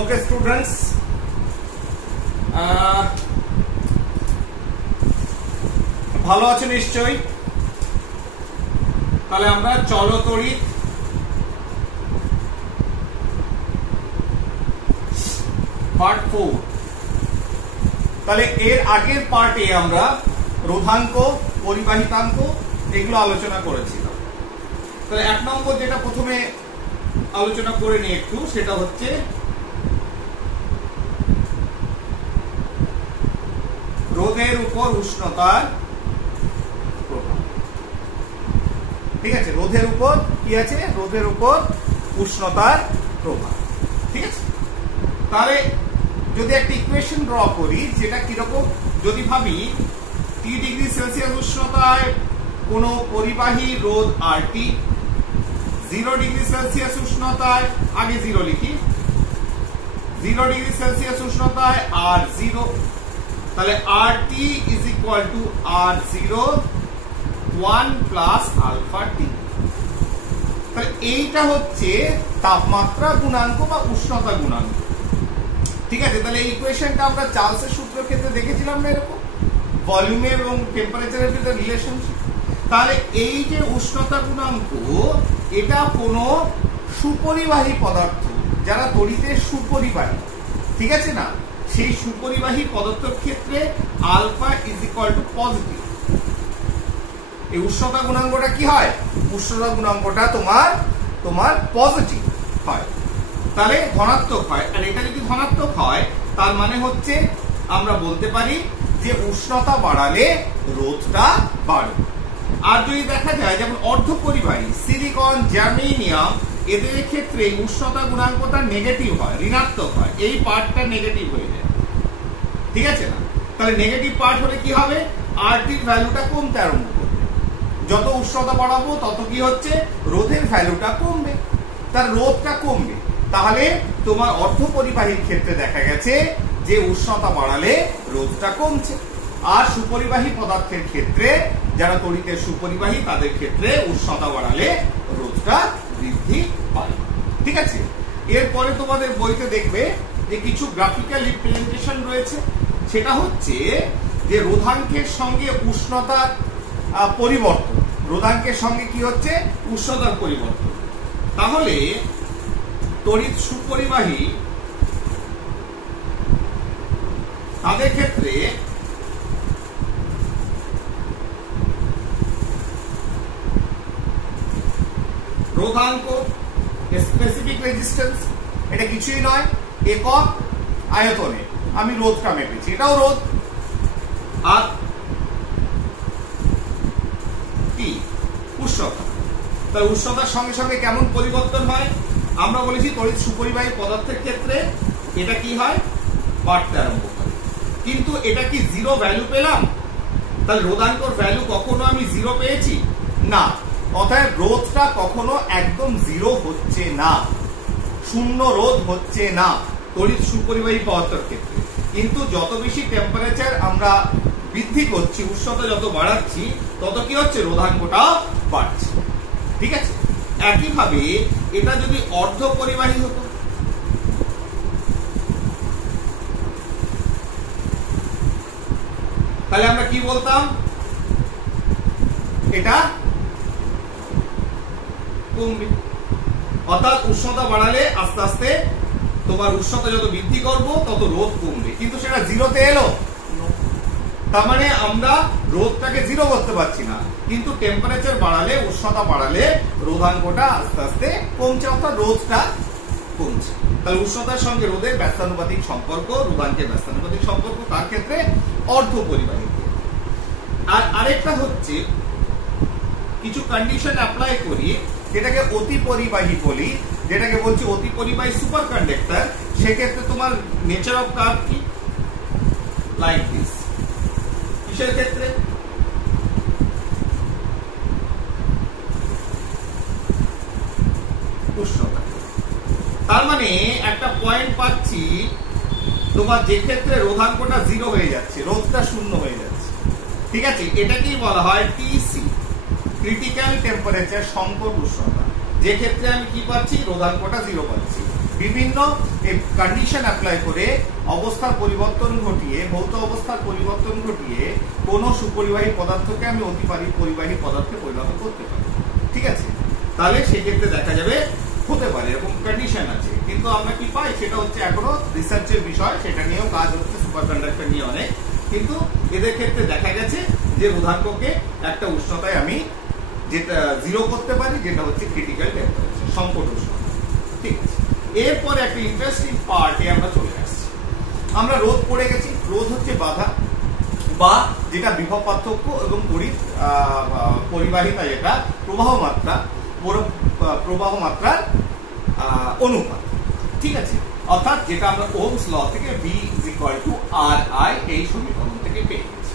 Okay students, ভালো আছে নিশ্চয়ই। তাহলে আমরা চলতড়িৎ পার্ট 4, তাহলে এর আগের পার্টে আমরা রোধাঙ্ক, পরিবাহিতাঙ্ক এগুলো আলোচনা করেছিলাম। তাহলে 1 নম্বর যেটা প্রথমে আলোচনা করে নিই একটু, সেটা হচ্ছে রোধের উপর উষ্ণতার প্রভাব। ঠিক আছে, রোধের উপর কি আছে? রোধের উপর উষ্ণতার প্রভাব। ঠিক আছে, তাহলে যদি একটা ইকুয়েশন ড্র করি, যেটা কিরকম, যদি ভাবি টি ডিগ্রি সেলসিয়াস উষ্ণতায় কোন পরিবাহী রোধ RT, 0 ডিগ্রি সেলসিয়াস উষ্ণতায়, আগে 0 লিখি, 0 ডিগ্রি সেলসিয়াস উষ্ণতায় R0, তাহলে RT is equal to R0 1 plus alpha T। তাহলে এইটা হচ্ছে তাপমাত্রা গুণাঙ্ক বা উষ্ণতা গুণাঙ্ক। ঠিক আছে, তাহলে এই ইকুয়েশনটা আমরা চার্লসের সূত্রের ক্ষেত্রে দেখেছিলাম না, এরকম ভলিউমের এবং টেম্পারেচারের ভিতরে রিলেশনশিপ। তাহলে এই যে উষ্ণতা গুণাঙ্ক, এটা কোনো সুপরিবাহী পদার্থ, যারা তড়িতের সুপরিবাহী, ঠিক আছে না, সেই সুপরিবাহী পদার্থের ক্ষেত্রে alpha is equal to positive. এই উষ্ণতা গুণাঙ্কটা কি হয়? উষ্ণতা গুণাঙ্কটা তোমার পজিটিভ হয়, তাহলে ধনাত্মক হয়। আর এটা যদি ধনাত্মক হয়, তার মানে হচ্ছে আমরা বলতে পারি যে উষ্ণতা বাড়ালে রোধটা বাড়ে। আর যদি দেখা যায় যেমন অর্ধপরিবাহী সিলিকন, জার্মেনিয়াম, এদের ক্ষেত্রে উষ্ণতা গুণাঙ্কটা নেগেটিভ হয়, ঋণাত্মক হয়, এই পার্টটা নেগেটিভ হয়ে যায়। ঠিক আছে না? তাহলে নেগেটিভ পার্ট হলে কি হবে? RT-র ভ্যালুটা কমতে আরম্ভ করবে। যত উষ্ণতা বাড়াবো তত কি হচ্ছে? রোধের ভ্যালুটা কমবে, তার রোধটা কমবে। তাহলে তোমার অর্ধপরিবাহীর ক্ষেত্রে দেখা গেছে যে উষ্ণতা বাড়ালে রোধটা কমছে। আর সুপরিবাহী পদার্থের ক্ষেত্রে, যারা তড়িতের সুপরিবাহী, তাদের ক্ষেত্রে উষ্ণতা বাড়ালে রোধটা বৃদ্ধি পায়। ঠিক আছে, এরপরে তোমাদের বইতে দেখবে যে কিছু গ্রাফিক্যাল রিপ্রেজেন্টেশন রয়েছে। সেটা হচ্ছে যে রোধাঙ্কের সঙ্গে উষ্ণতার পরিবর্তন, রোধাঙ্কের সঙ্গে কি হচ্ছে? উষ্ণতার পরিবর্তন। তাহলে তড়িৎ সুপরিবাহী, তাদের ক্ষেত্রে রোধাঙ্ক, স্পেসিফিক রেজিস্ট্যান্স, এটা কিছুই নয়, একক আয়তনে আমি রোধটা মেপেছি, এটাও রোধ। আর কি? উষ্ণতা। তাহলে উষ্ণতার সঙ্গে সঙ্গে কেমন পরিবর্তন হয়? আমরা বলেছি তড়িৎ সুপরিবাহী পদার্থের ক্ষেত্রে এটা কি হয়? বাড়তে আরম্ভ করে। কিন্তু এটা কি 0 ভ্যালু পেলাম? তাহলে রোধাঙ্কর ভ্যালু কখনো আমি 0 পেয়েছি না, অতএব রোধটা কখনো একদম 0 হচ্ছে না, শূন্য রোধ হচ্ছে না তড়িৎ সুপরিবাহী পদার্থের ক্ষেত্রে। কিন্তু যত বেশি টেম্পারেচার আমরা বৃদ্ধি করছি, উষ্ণতা যত বাড়াচ্ছি, তত কি হচ্ছে? রোধাঙ্কটা বাড়ছে। ঠিক আছে, একইভাবে এটা যদি অর্ধপরিবাহী হতো, তাহলে আমরা কি বলতাম? এটা কমবে। অর্থাৎ উষ্ণতা বাড়ালে আস্তে আস্তে তোমার উষ্ণতা যত বৃদ্ধি করবো তত রোধ কমবে, কিন্তু সেটা 0-তে এলো। তার মানে আমরা রোধটাকে 0 করতে পারছি না, কিন্তু টেম্পারেচার বাড়ালে, উষ্ণতা বাড়ালে রোধাঙ্কটা আস্তে আস্তে কমছে, অর্থাৎ রোধটা কমছে। তাহলে উষ্ণতার সঙ্গে রোধের ব্যস্তানুপাতিক সম্পর্ক, রোধাঙ্কের ব্যস্তানুপাতিক সম্পর্ক, তার ক্ষেত্রে অর্ধপরিবাহী। আর আরেকটা হচ্ছে কিছু কন্ডিশন অ্যাপ্লাই করি, যেটাকে অতি পরিবাহী বলি, যেটাকে বলছি অতি পরিবাহী সুপার কন্ডাক্টর। সেক্ষেত্রে তোমার নেচার অফ কার্ভ কি? Like this. কিসের ক্ষেত্রে? উষ্ণতা। তার মানে একটা পয়েন্ট পাচ্ছি তোমার, যে ক্ষেত্রে রোধাঙ্কটা 0 হয়ে যাচ্ছে, রোধটা 0 হয়ে যাচ্ছে। ঠিক আছে, এটাকেই বলা হয় TC, ক্রিটিক্যাল টেম্পারেচার, সংকট উষ্ণতা। যে ক্ষেত্রে আমি কি পাচ্ছি? রোধাঙ্কটা 0 পাচ্ছি। বিভিন্ন কন্ডিশন অ্যাপ্লাই করে অবস্থার পরিবর্তন ঘটিয়ে, ভৌত অবস্থার পরিবর্তন ঘটিয়ে কোন সুপরিবাহী পদার্থকে আমি অতি পরিবাহী পদার্থে পরিণত করতে পারি। ঠিক আছে, তাহলে সেক্ষেত্রে দেখা যাবে হতে পারে এরকম কন্ডিশন আছে, কিন্তু আমরা কি পাই সেটা হচ্ছে এখনো রিসার্চের বিষয়, সেটা নিয়েও কাজ হচ্ছে সুপার কন্ডাক্টর নিয়ে অনেক। কিন্তু এদের ক্ষেত্রে দেখা গেছে যে রোধাঙ্ককে একটা উষ্ণতায় আমি যেটা জিরো করতে পারি, যেটা হচ্ছে ক্রিটিক্যাল টেম্পারেচার, সংকট উষ্ণতা। ঠিক আছে, এরপরে একটা ইন্টারেস্টিং পার্টে আমরা চলে আসছি। আমরা রোধ পড়ে গেছি। রোধ হচ্ছে বাধা বা যেটা বিভব পার্থক্য এবং পরিবাহিতা, যেটা প্রবাহ মাত্রার অনুপাত। ঠিক আছে, অর্থাৎ যেটা আমরা ওহমস ল থেকে V = RI এই সমীকরণ থেকে পেয়ে গেছি।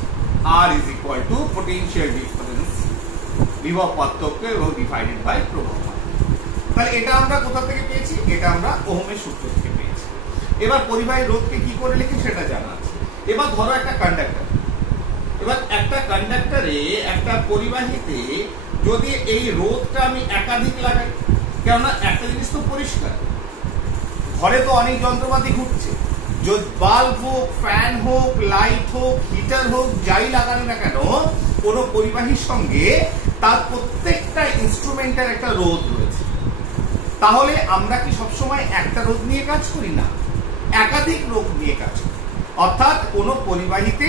R = পোটেনশিয়াল ডিফারেন্স, বিভব পার্থক্য এবং ডিভাইডেড বাই প্রবাহ মাত্রা। তাহলে এটা আমরা কোথা থেকে পেয়েছি? এটা আমরা ওহমের সূত্র থেকে পেয়েছি। এবার পরিবাহী রোধকে কি করে লিখি সেটা জানা আছে। এবার ধরো একটা কন্ডাক্টর, এবার একটা কন্ডাক্টরে, একটা পরিবাহীতে যদি এই রোধটা আমি একাধিক লাগাই, কেননা একটা জিনিস তো পরিষ্কার, ঘরে তো অনেক যন্ত্রপাতি ঘুরছে, বাল্ব হোক, ফ্যান হোক, লাইট হোক, হিটার হোক, যাই লাগানো না কেন, কোন পরিবাহীর সঙ্গে তার প্রত্যেকটা ইনস্ট্রুমেন্টের একটা রোধ রয়েছে। তাহলে আমরা কি সবসময় একটা রোধ নিয়ে কাজ করি? না, একাধিক রোধ নিয়ে কাজ করি। অর্থাৎ কোন পরিবাহীতে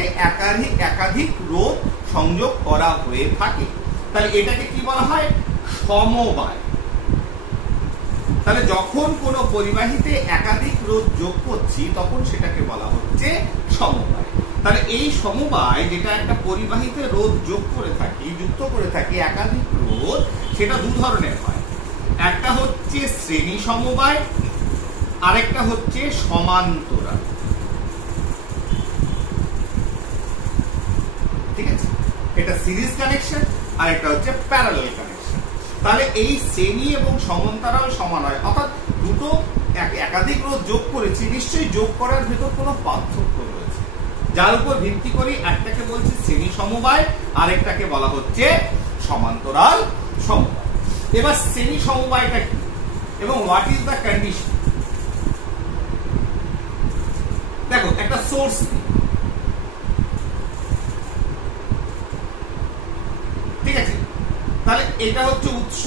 একাধিক রোধ সংযোগ করা হয়ে থাকে। তাহলে এটাকে কি বলা হয়? সমবায়। তাহলে যখন কোন পরিবাহীতে একাধিক রোধ যোগ করছি তখন সেটাকে বলা হচ্ছে সমবায়। তাহলে এই সমবায়, যেটা একটা পরিবাহীতে রোধ যোগ করে থাকি, যুক্ত করে থাকি একাধিক রোধ, সেটা দু ধরনের হয়। একটা হচ্ছে শ্রেণী সমবায়, আরেকটা হচ্ছে সমান্তরাল। ঠিক আছে, এটা সিরিজ কানেকশন আর একটা হচ্ছে প্যারালাল কানেকশন। তাহলে এই শ্রেণী এবং সমান্তরাল সমান হয়, অর্থাৎ দুটো একাধিক রোধ যোগ করেছি, নিশ্চয়ই যোগ করার ভেতর কোনো পার্থক্য রয়েছে, যার উপর ভিত্তি করে একটাকে বলছি শ্রেণী সমবায়, আরেকটাকে বলা হচ্ছে সমান্তরাল সমবায়। এবার শ্রেণী সমবায়টা কি এবং হোয়াট ইজ দ্য কন্ডিশন? দেখো, একটা সোর্স, ঠিক আছে, তাহলে এটা হচ্ছে উৎস,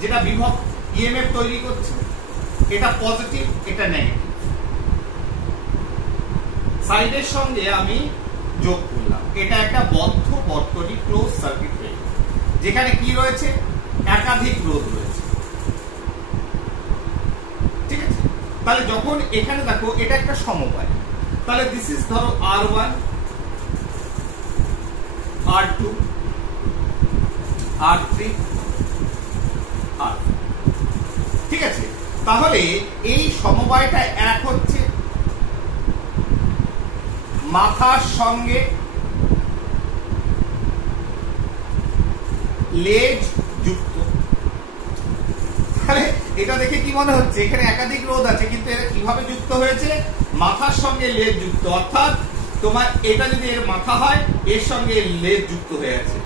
যেটা বিভব ইএমএফ তৈরি করছে, এটা পজিটিভ, এটা নেগেটিভ। সাইডের সঙ্গে আমি যোগ করলাম, এটা একটা বদ্ধ বর্তনী, ক্লোজ সার্কিট, যেখানে কি রয়েছে? একাধিক রোধ রয়েছে। ঠিক আছে, তাহলে যখন এখানে দেখো এটা একটা সমবায়, তাহলে দিস ইজ ধরো R1, R2, R3, R4। ঠিক আছে, তাহলে এই সমবায়টা এক হচ্ছে মাথার সঙ্গে লেজ যুক্ত। তাহলে এটা দেখে কি মনে হচ্ছে? এখানে একাধিক রোধ আছে, কিন্তু এটা কিভাবে যুক্ত হয়েছে? মাথার সঙ্গে লেজ যুক্ত। অর্থাৎ তোমার এটা যদি এর মাথা হয়, এর সঙ্গে লেজ যুক্ত হয়ে আছে,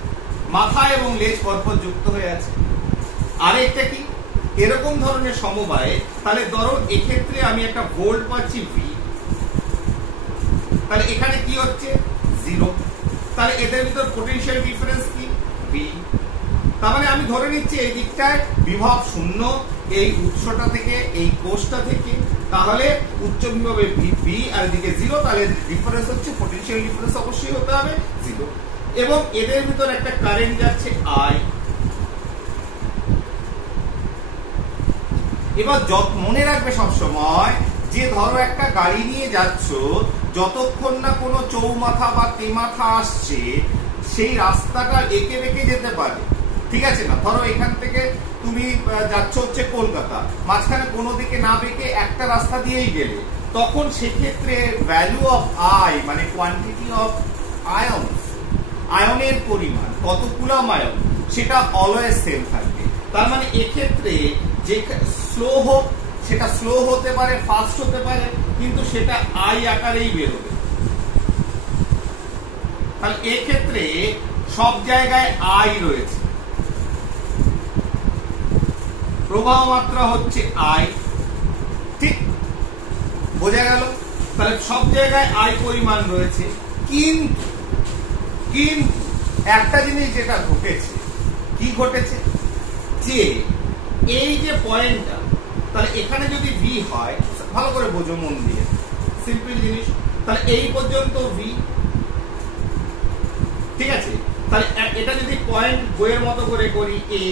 মাথা এবং লেজ পরপর যুক্ত হয়ে আছে। আরেকটা কি এরকম ধরনের সমবায়? তাহলে ধরো এক্ষেত্রে আমি একটা ভোল্ট পাচ্ছি V, তাহলে এখানে কি হচ্ছে? 0। তাহলে এদের ভিতর পোটেনশিয়াল ডিফারেন্স কি? V। তার মানে আমি ধরে নিচ্ছি এই দিকটায় বিভব 0, এই উৎসটা থেকে, এই কোষটা থেকে, তাহলে উচ্চ বিভবে V আর এদিকে 0, তাহলে ডিফারেন্স হচ্ছে, পোটেনশিয়াল ডিফারেন্স অবশ্যই হতে হবে 0। এবং এদের ভিতর একটা কারেন্ট যাচ্ছে I। এবার মনে রাখবে সবসময় যে ধরো একটা গাড়ি নিয়ে যাচ্ছ, যতক্ষণ না কোনো চৌমাথা বা তেমাথা আসছে, সেই রাস্তাটা এঁকে বেঁকে যেতে পারে। ঠিক আছে না? ধরো এখান থেকে তুমি যাচ্ছ হচ্ছে কলকাতা, মাঝখানে কোনো দিকে না বেঁকে একটা রাস্তা দিয়েই গেলে, তখন সেক্ষেত্রে ভ্যালু অফ আই, মানে কোয়ান্টিটি অফ আয়নস, আয়নের পরিমাণ, কত কুলম আয়ন, সেটা অলওয়েজ সেম থাকবে। তার মানে এক্ষেত্রে যে স্লো হোক, সেটা স্লো হতে পারে, ফাস্ট হতে পারে, কিন্তু সেটা আই আকারেই বেরোবে। তাহলে এক্ষেত্রে সব জায়গায় আই রয়েছে, প্রবাহ মাত্রা হচ্ছে আই। ঠিক বোঝা গেল? তাহলে সব জায়গায় আই পরিমাণ রয়েছে, কিন্তু কিন্তু একটা জিনিস যেটা ঘটেছে, কি ঘটেছে, যে এই যে পয়েন্টটা, তাহলে এখানে যদি ভি হয়, ভালো করে বোঝো মন দিয়ে, সিম্পল জিনিস, তাহলে এই পর্যন্ত ভি, ঠিক আছে? তাহলে এটা যদি পয়েন্ট বইয়ের মতো করে করি এ,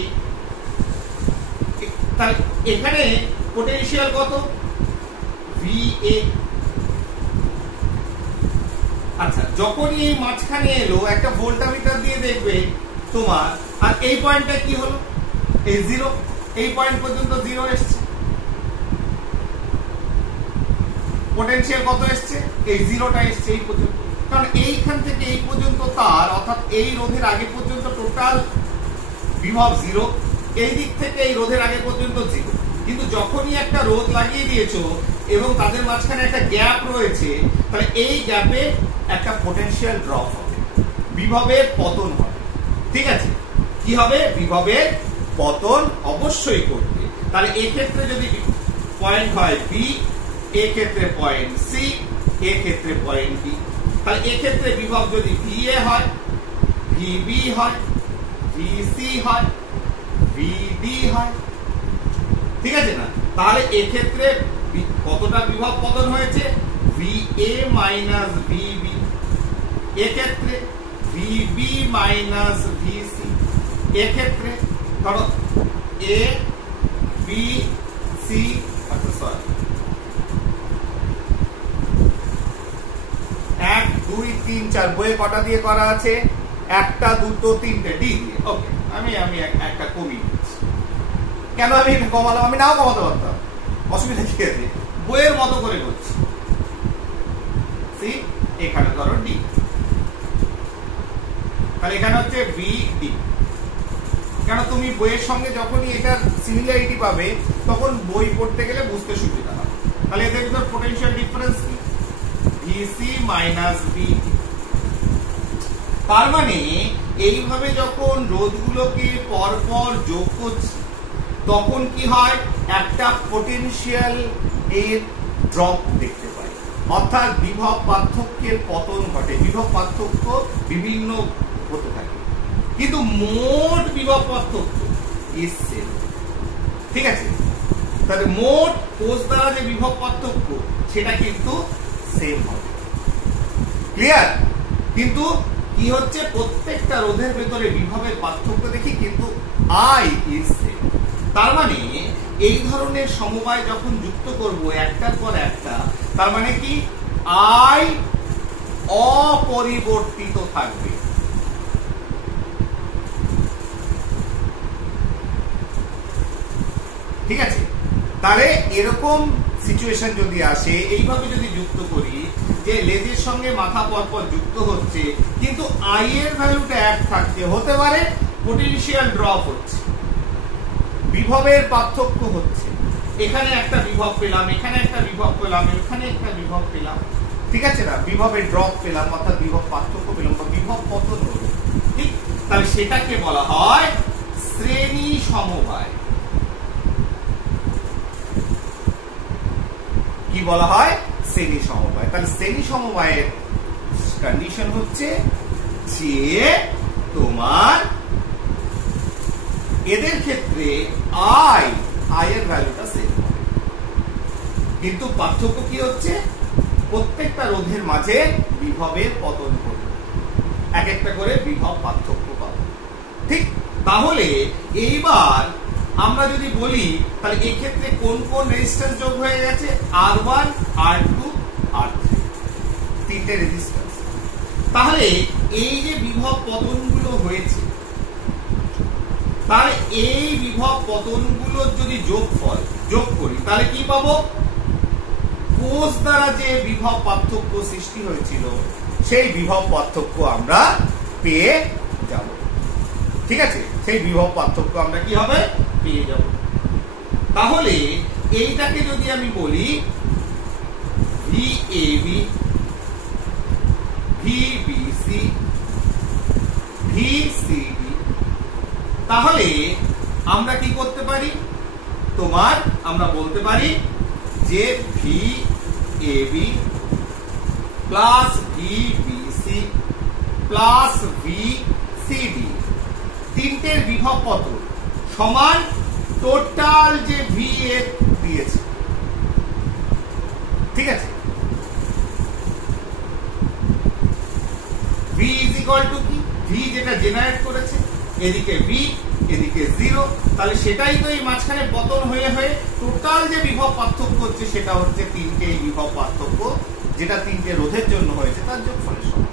তাহলে এখানে পোটেনশিয়াল কত, ভি এ। আচ্ছা, যখনই এই মাঝখানে এলো একটা ভোল্টামিটার দিয়ে দেখবে তোমার, আর এই পয়েন্টটা কি হলো, এই জিরো, এই পয়েন্ট পর্যন্ত জিরো এসছে, পোটেনশিয়াল কত এসছে, এই জিরোটা এসছে এই পর্যন্ত, কারণ এইখান থেকে এই পর্যন্ত তার, অর্থাৎ এই রোধের আগে পর্যন্ত টোটাল বিভব জিরো, এই দিক থেকে এই রোধের আগে পর্যন্ত জিরো। কিন্তু যখনই একটা রোধ লাগিয়ে দিয়েছো এবং তাদের মাঝখানে একটা গ্যাপ রয়েছে, তাহলে এই গ্যাপে একটা পটেনশিয়াল ড্রপ হবে, বিভবের পতন হবে। ঠিক আছে? কি হবে? বিভবের পতন অবশ্যই করবে। তাহলে এই ক্ষেত্রে যদি পয়েন্ট হয় বি, এই ক্ষেত্রে পয়েন্ট সি, এই ক্ষেত্রে পয়েন্ট ডি, তাহলে এই ক্ষেত্রে বিভব যদি ভিএ হয়, ভিবি হয়, ভিসি হয়, ভিডি হয়, ঠিক আছে না? তাহলে এক্ষেত্রে কতটা বিভব পতন হয়েছে, ভিএ মাইনাস ভিবি, এক্ষেত্রে ভিবি মাইনাস ভিসি, এক্ষেত্রে ধরো এ বি সি, আচ্ছা সরি 1 2 3 4 বইয়ে কটা দিয়ে করা আছে, একটা দুটো তিনটে ডি দিয়ে। ওকে, আমি একটা কমিয়ে দিচ্ছি। কেন আমি এটা কমালাম? আমি নাও কমাতে পারতাম, অসুবিধা কি আছে? বইয়ের মতো করে করছি। সি, এখানে ধরো ডি, তাহলে এখানে হচ্ছে বি ডি। কেন? তুমি বইয়ের সঙ্গে যখনই এটা সিমিলারিটি পাবে তখন বই পড়তে গেলে বুঝতে সুবিধা হবে। তাহলে এদের ভিতর পোটেনশিয়াল ডিফারেন্স কি, ভিসি মাইনাস ভি। তার মানে এইভাবে যখন রোধগুলোকে পরপর যোগ করছি তখন কি হয়, একটা পোটেনশিয়াল এর ড্রপ দেখতে পাই, অর্থাৎ বিভব পার্থক্যের পতন ঘটে। বিভব পার্থক্য বিভিন্ন হতে থাকে, কিন্তু মোট বিভব পার্থক্য এসছে, ঠিক আছে? তাহলে মোট কোষ দ্বারা যে বিভব পার্থক্য সেটা কিন্তু সেম হবে। ক্লিয়ার? কিন্তু কি হচ্ছে, প্রত্যেকটা রোধের ভেতরে বিভবের পার্থক্য দেখি, কিন্তু আই ইজ সেম। তার মানে এই ধরনের সমবায় যখন যুক্ত করব একটার পর একটা, তার মানে কি, আই অপরিবর্তিত থাকবে। ঠিক আছে? তাহলে এরকম সিচুয়েশন যদি আসে, এইভাবে যদি যুক্ত করি যে লেজের সঙ্গে মাথা পরপর যুক্ত হচ্ছে কিন্তু আই এর ভ্যালুটা এক থাকছে, হতে পারে পোটেনশিয়াল ড্রপ হচ্ছে, বিভবের পার্থক্য হচ্ছে, এখানে একটা বিভব পেলাম, এখানে একটা বিভব পেলাম, এখানে একটা বিভব পেলাম, ঠিক আছে না? বিভবের ড্রপ পেলাম, অর্থাৎ বিভব পার্থক্য পেলাম বা বিভব পতন হলো, ঠিক? তাহলে সেটাকে বলা হয় শ্রেণী সমবায়। কি বলা হয়? শ্রেণী সমবায়। তাহলে শ্রেণী সমবায়ের কন্ডিশন হচ্ছে যে তোমার এদের ক্ষেত্রে আই এর ভ্যালুটা সেম হবে, কিন্তু পার্থক্য কি হচ্ছে, প্রত্যেকটা রোধের মাঝে বিভবের পতন ঘটবে, এক একটা করে বিভব পার্থক্য পাবো। ঠিক? তাহলে এইবার আমরা যদি বলি, তাহলে এই ক্ষেত্রে কোন কোন রেজিস্ট্যান্স যোগ হয়ে গেছে, R1 R2 R3, তিনটে রেজিস্ট্যান্স। তাহলে এই যে বিভব পতনগুলো হয়েছে, তাহলে এই বিভব পতনগুলোর যদি যোগ করি তাহলে কি পাবো, কোষ দ্বারা যে বিভব পার্থক্য সৃষ্টি হয়েছিল সেই বিভব পার্থক্য আমরা পেয়ে যাব। ঠিক আছে? সেই বিভব পার্থক্য আমরা কি হবে, পেয়ে যাব। তাহলে এইটাকে যদি আমি বলি VAB, VBC, VCD, তাহলে আমরা কি করতে পারি, তোমার আমরা বলতে পারি যে A B plus V B C plus V C D, তিনটের বিভব কত সমান টোটাল যে ভি এর দিয়েছে। ঠিক আছে, ভি ইজ ইকুয়াল টু কি, ভি যেটা জেনারেট করেছে এদিকে ভি এদিকে 0, তাহলে সেটাই তো এই মাঝখানে পতন হয়ে হয়ে টোটাল যে বিভব পার্থক্য হচ্ছে সেটা হচ্ছে তিনটে বিভব পার্থক্য যেটা তিনটে রোধের জন্য হয়েছে তার যোগফলের সমান।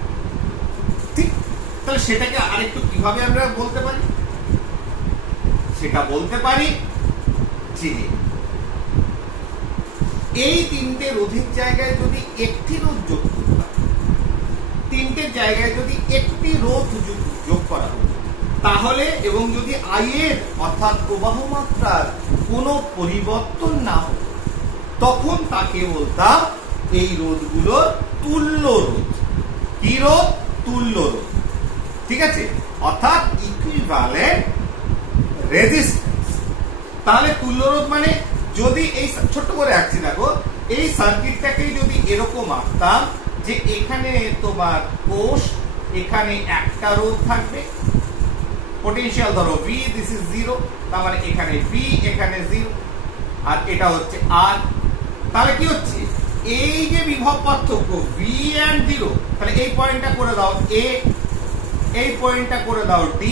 ঠিক, তাহলে সেটাকে আরেকটু কিভাবে আমরা বলতে পারি, সেটা বলতে পারি যে এই তিনটে রোধের জায়গায় যদি একটি রোধ যোগ করতে হয়, তিনটে জায়গায় যদি একটি রোধ যোগ করা হয় তাহলে, এবং যদি আই এর অর্থাৎ প্রবাহ মাত্রার কোনো পরিবর্তন না হতো তখন তাকে বলতাম এই রোধগুলোর তুল্য রোধ। কি রোধ? তুল্য রোধ। ঠিক আছে, অর্থাৎ ইকুইভ্যালেন্ট রেজিস্ট্যান্স। তাহলে তুল্য রোধ মানে যদি এই ছোট্ট করে আঁকছি দেখো, এই সার্কিটটাকে যদি এরকম আঁকতাম যে এখানে তোমার কোষ, এখানে একটা রোধ থাকবে, পোটেনশিয়াল ধরো V, দিস ইজ 0, তার মানে এখানে V এখানে 0 আর এটা হচ্ছে R। তাহলে কি হচ্ছে, এই যে বিভব পার্থক্য V and 0, তাহলে এই পয়েন্টটা করে দাও A, এই পয়েন্টটা করে দাও D।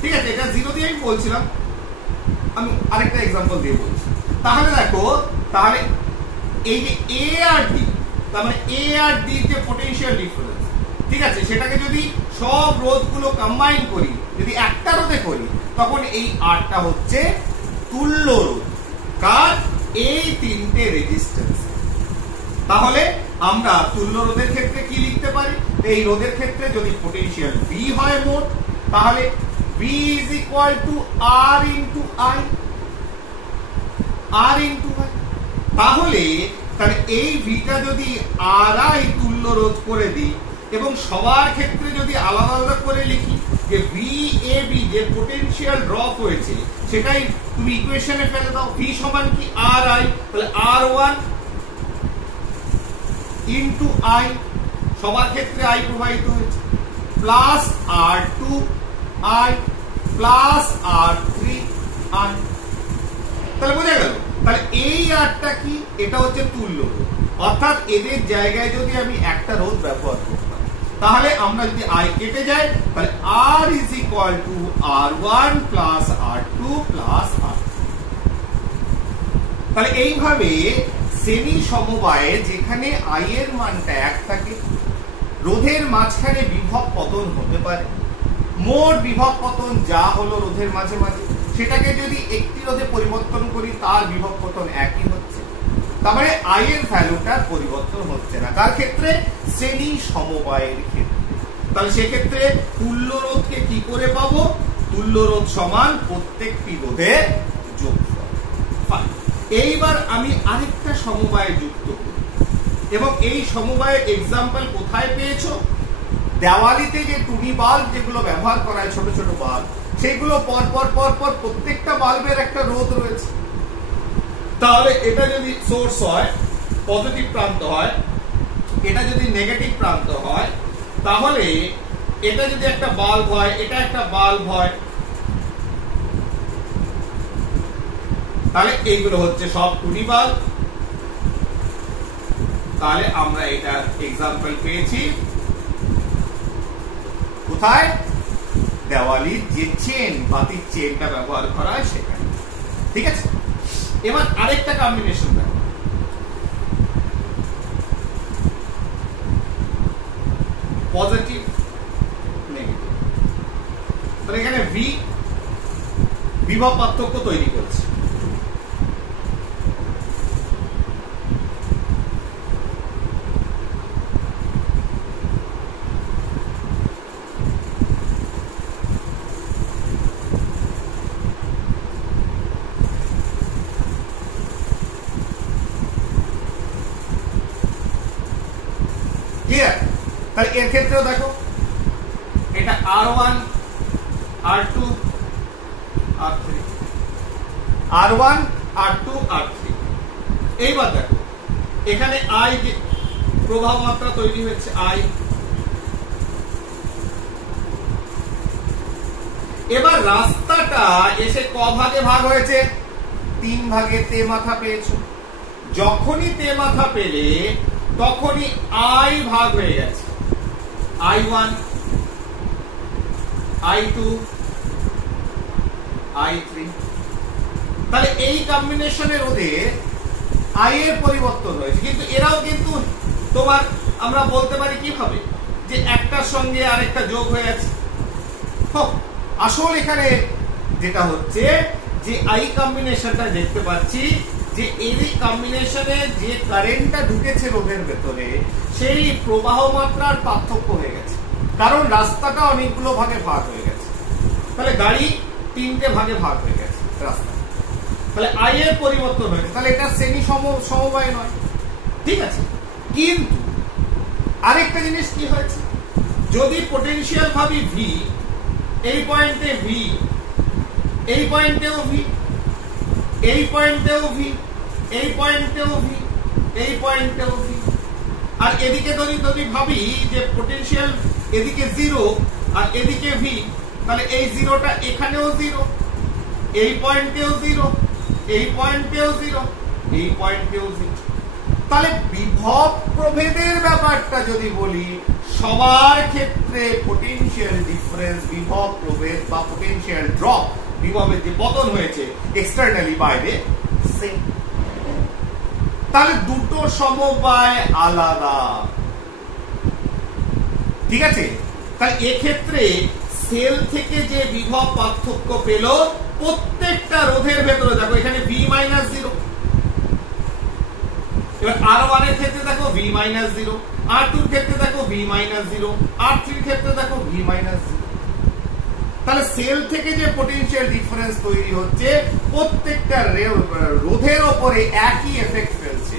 ঠিক আছে, এটা 0 দিয়ে আমি বলছিলাম, আমি আরেকটা एग्जांपल দিয়ে বলছি। তাহলে দেখো, তাহলে এই যে A আর D, তার মানে A আর D যে পোটেনশিয়াল ডিফারেন্স, ঠিক আছে, সেটাকে যদি সব রোধগুলো কম্বাইন করি, যদি একটা রোধে করি, তখন এই আরটা হচ্ছে তুল্য রোধ কার, এই তিনটে রেজিস্ট্যান্স। তাহলে আমরা তুল্য রোধের ক্ষেত্রে কি লিখতে পারি, এই রোধের ক্ষেত্রে যদি পোটেনশিয়াল V হয় মোট, তাহলে V is equal to R into I, R into I। তাহলে এই ভিটা যদি RI তুল্য রোধ করে দিই এবং সবার ক্ষেত্রে যদি আলাদা আলাদা করে লিখি যে VAB যে পোটেনশিয়াল ড্রপ হয়েছে সেটাই তুমি ইকুয়েশনে ফেলে দাও, V সমান কি RI, তাহলে R1 into I, সবার ক্ষেত্রে I প্রবাহিত হয়েছে, plus R2 I plus R3 I। তাহলে বোঝা গেল, তাহলে এই আরটা কি, এটা হচ্ছে তুল্য রোধ, অর্থাৎ এদের জায়গায় যদি আমি একটা রোধ ব্যবহার করতাম তাহলে আমরা যদি I কেটে যাই তাহলে R is equal to R1 plus R2 plus R3। তাহলে এইভাবে শ্রেণী সমবায়ে যেখানে I এর মানটা 1 থাকে, রোধের মাঝখানে বিভব পতন হতে পারে, মোট বিভব পতন যা হলো রোধের মাঝে মাঝে সেটাকে যদি একটি রোধে পরিবর্তন করি তার বিভব পতন একই হচ্ছে, তার মানে I এর ভ্যালুটার পরিবর্তন হচ্ছে না। কার ক্ষেত্রে? শ্রেণী সমবায়ের ক্ষেত্রে। তাহলে সেক্ষেত্রে তুল্য রোধকে কি করে পাবো, তুল্য রোধ সমান প্রত্যেকটি রোধের যোগফল। এইবার আমি আরেকটা সমবায় যুক্ত করি, এবং এই সমবায়ের এক্সাম্পল কোথায় পেয়েছো, দেওয়ালিতে যে টুনি বাল্ব যেগুলো ব্যবহার করা হয়, ছোট ছোট বাল্ব, সেগুলো পর পর পর পর প্রত্যেকটা বাল্বের একটা রোধ রয়েছে। তাহলে এটা যদি সোর্স হয়, পজিটিভ প্রান্ত হয়, এটা যদি নেগেটিভ প্রান্ত হয়, তাহলে এটা যদি একটা বাল্ব হয়, এটা একটা বাল্ব হয়, তাহলে এইগুলো হচ্ছে সব টুনি বাল্ব। তাহলে আমরা এটা এক্সাম্পল পেয়েছি কোথায়, দেওয়ালির যে চেন, বাতির চেনটা ব্যবহার করা হয় সেখানে। ঠিক আছে, এবার আরেকটা কম্বিনেশন দেখো, পজিটিভ নেগেটিভ। তাহলে এখানে V বিভব পার্থক্য তৈরি করছে, তাহলে এর ক্ষেত্রেও দেখো এটা R1 R2 R3, R1 R2 R3। এইবার দেখো এখানে আই প্রবাহ মাত্রা তৈরি হয়েছে আই। এবার রাস্তাটা এসে ক ভাগে ভাগ হয়েছে? 3 ভাগে। তে মাথা পেয়েছো, যখনই তে মাথা পেলে তখনই আই ভাগ হয়ে গেছে, I1 I2 I3। তাহলে এই কম্বিনেশনের রোধে আই এর পরিবর্তন হয়েছে, কিন্তু এরাও কিন্তু তোমার আমরা বলতে পারি কিভাবে যে একটার সঙ্গে আরেকটা যোগ হয়ে আছে। আসল এখানে যেটা হচ্ছে যে আই কম্বিনেশনটা দেখতে পাচ্ছি যে এই কম্বিনেশনে যে কারেন্টটা ঢুকেছে রোধের ভেতরে সেই প্রবাহ মাত্রার পার্থক্য হয়ে গেছে, কারণ রাস্তাটা অনেকগুলো ভাগে ভাগ হয়ে গেছে। তাহলে গাড়ি 3টে ভাগে ভাগ হয়ে গেছে রাস্তা, তাহলে আই এর পরিবর্তন হয়েছে, তাহলে এটা শ্রেণী সমবায় নয়, ঠিক আছে। কিন্তু আরেকটা জিনিস কি হয়েছে, যদি পোটেনশিয়াল ভাবি ভি, এই পয়েন্টে ভি, এই পয়েন্টেও ভি, এই পয়েন্টেও ভি, এই পয়েন্টেও ভি, এই পয়েন্টেও ভি, আর এদিকে যদি ভাবি যে পোটেনশিয়াল এদিকে 0 আর এদিকে ভি, তাহলে এই জিরোটা এখানেও 0, এই পয়েন্টেও 0, এই পয়েন্টেও 0, এই পয়েন্টেও 0। তাহলে বিভব প্রভেদের ব্যাপারটা যদি বলি, সবার ক্ষেত্রে পোটেনশিয়াল ডিফারেন্স, বিভব প্রভেদ বা পোটেনশিয়াল ড্রপ, বিভবের যে পতন হয়েছে এক্সটার্নালি বাইরে, সেম। তাহলে দুটো সমবায় আলাদা, ঠিক আছে। তাই এক্ষেত্রে সেল থেকে যে বিভব পার্থক্য পেল প্রত্যেকটা রোধের ভেতরে, দেখো এখানে V - 0, এবার R1 এর ক্ষেত্রে দেখো V - 0, R2 এর ক্ষেত্রে দেখো V - 0, R3 এর ক্ষেত্রে দেখো V - 0। তাহলে সেল থেকে যে পোটেনশিয়াল ডিফারেন্স তৈরি হচ্ছে প্রত্যেকটা রোধের উপরে একই এফেক্ট ফেলছে,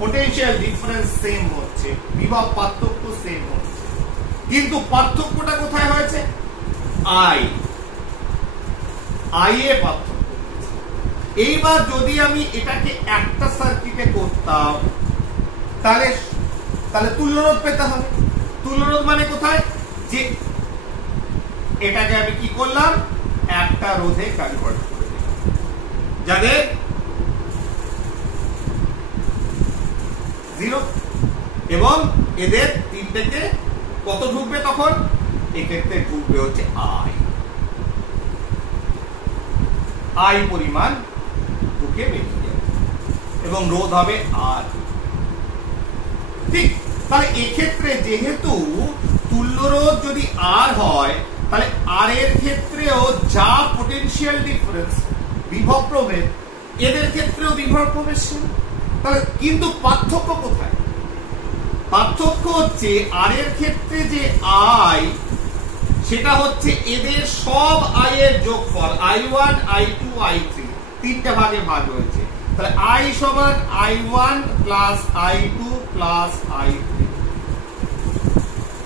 পোটেনশিয়াল ডিফারেন্স সেম হচ্ছে, বিভব পার্থক্য সেম হচ্ছে, কিন্তু পার্থক্যটা কোথায় হয়েছে? আই এ পার্থক্য। এইবার যদি আমি এটাকে একটা সার্কিটে করতাম তাহলে তুল্যরোধ পেতে হবে। তুল্যরোধ মানে কোথায়, যে এটাকে আমি কি করলাম, একটা রোধে কনভার্ট করে দিলাম, যাদের 0 এবং এদের 3 থেকে কত ঢুকবে তখন? এক্ষেত্রে ঢুকবে হচ্ছে আই পরিমাণ ঢুকে বেরিয়ে যাবে এবং রোধ হবে আর। ঠিক, তাহলে এক্ষেত্রে যেহেতু তুল্যরোধ যদি আর হয়, তাহলে আর এর ক্ষেত্রেও যা পোটেনশিয়াল ডিফারেন্স, বিভব প্রভেদ, এদের ক্ষেত্রেও বিভব প্রভেদ সেম। তাহলে কিন্তু পার্থক্য কোথায়? পার্থক্য হচ্ছে আর এর ক্ষেত্রে যে আই, সেটা হচ্ছে এদের সব আই এর যোগফল, I1 I2 I3 তিনটা ভাগে ভাগ হয়েছে। তাহলে I সমান I1 plus I2 plus I3।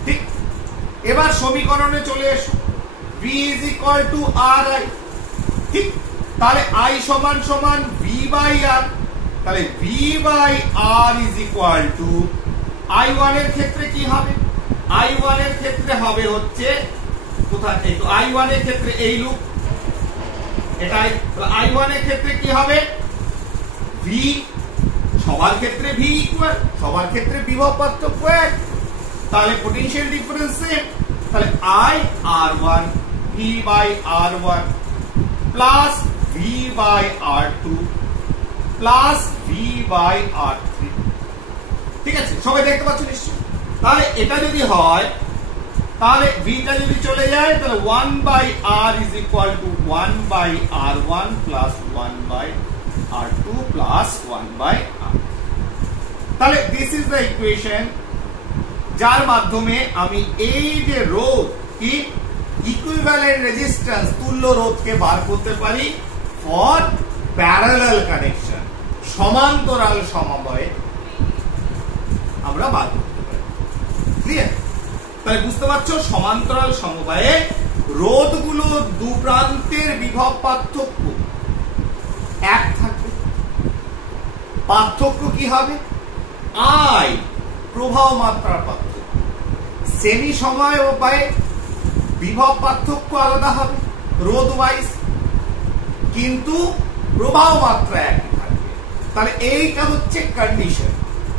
ঠিক, এবার সমীকরণে চলে এসো, V is equal to RI। ঠিক, তাহলে I সমান সমান V by R, তাহলে V by R is equal to I1 এর ক্ষেত্রে কি হবে? I1 এর ক্ষেত্রে হবে হচ্ছে কোথায়, এই তো I1 এর ক্ষেত্রে এই লুপ, এটাই। I1 এর ক্ষেত্রে কি হবে? V, সবার ক্ষেত্রে V ইকুয়াল, সবার ক্ষেত্রে বিভব পার্থক্য এক, তাহলে পোটেনশিয়াল ডিফারেন্স সেম। তাহলে I R1 V by R1 plus V by R2 plus V by R3। ঠিক আছে, সবাই দেখতে পাচ্ছ নিশ্চয়ই? তাহলে এটা যদি হয়, তাহলে ভিটা যদি চলে যায়, তাহলে 1 by R is equal to 1 by R1 plus 1 by R2 plus 1 by R। তাহলে this is the equation যার মাধ্যমে আমি এই যে রোধ কি ইকুইভ্যালেন্ট রেজিস্ট্যান্স, তুল্য রোধকে বার করতে পারি ফর প্যারালাল কানেকশন, সমান্তরাল সমবায়ে আমরা বার করতে পারি। ক্লিয়ার? তাহলে বুঝতে পারছো, সমান্তরাল সমবায়ে রোধগুলো দু প্রান্তের বিভব পার্থক্য এক থাকবে। পার্থক্য কি হবে? আই প্রবাহ মাত্রার পার্থক্য। শ্রেণী সমবায়ে বিভব পার্থক্য আলাদা হবে রোধ ওয়াইজ, কিন্তু প্রবাহ মাত্রা একই থাকবে। তাহলে এইটা হচ্ছে কন্ডিশন।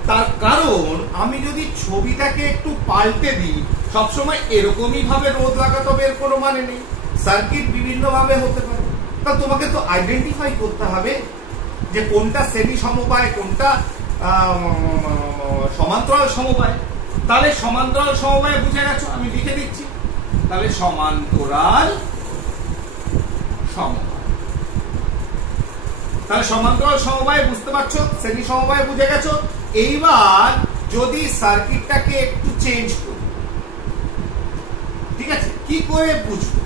তার কারণ আমি যদি ছবিটাকে একটু পাল্টে দিই, সবসময় এরকমই ভাবে রোধ লাগাতে হবে এর কোনো মানে নেই। সার্কিট বিভিন্ন ভাবে হতে পারে। তা তোমাকে তো আইডেন্টিফাই করতে হবে যে কোনটা শ্রেণী সমবায়, কোনটা সমান্তরাল সমবায়। তাহলে সমান্তরাল সমবায় বুঝে গেছো, আমি লিখে দিচ্ছি। তাহলে সমান্তরাল সমবায়, তাহলে সমান্তরাল সমবায় বুঝতে পারছো, শ্রেণী সমবায় বুঝে গেছো। এইবার যদি সার্কিটটাকে একটু চেঞ্জ করি, ঠিক আছে, কি করে বুঝবো?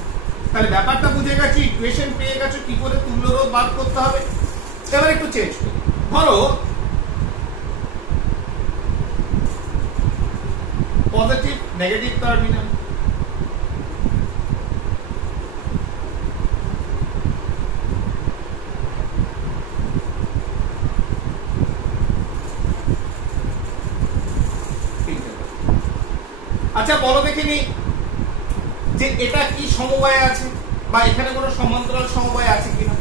তাহলে ব্যাপারটা বুঝে গেছি, ইকুয়েশন পেয়ে গেছো কি করে তুল্য রোধ বার করতে হবে। এবার একটু চেঞ্জ করি। ধরো পজিটিভ নেগেটিভ টার্মিনাল, আচ্ছা বলো দেখিনি যে এটা কি সমবায় আছে, বা এখানে কোনো সমান্তরাল সমবায় আছে কিনা?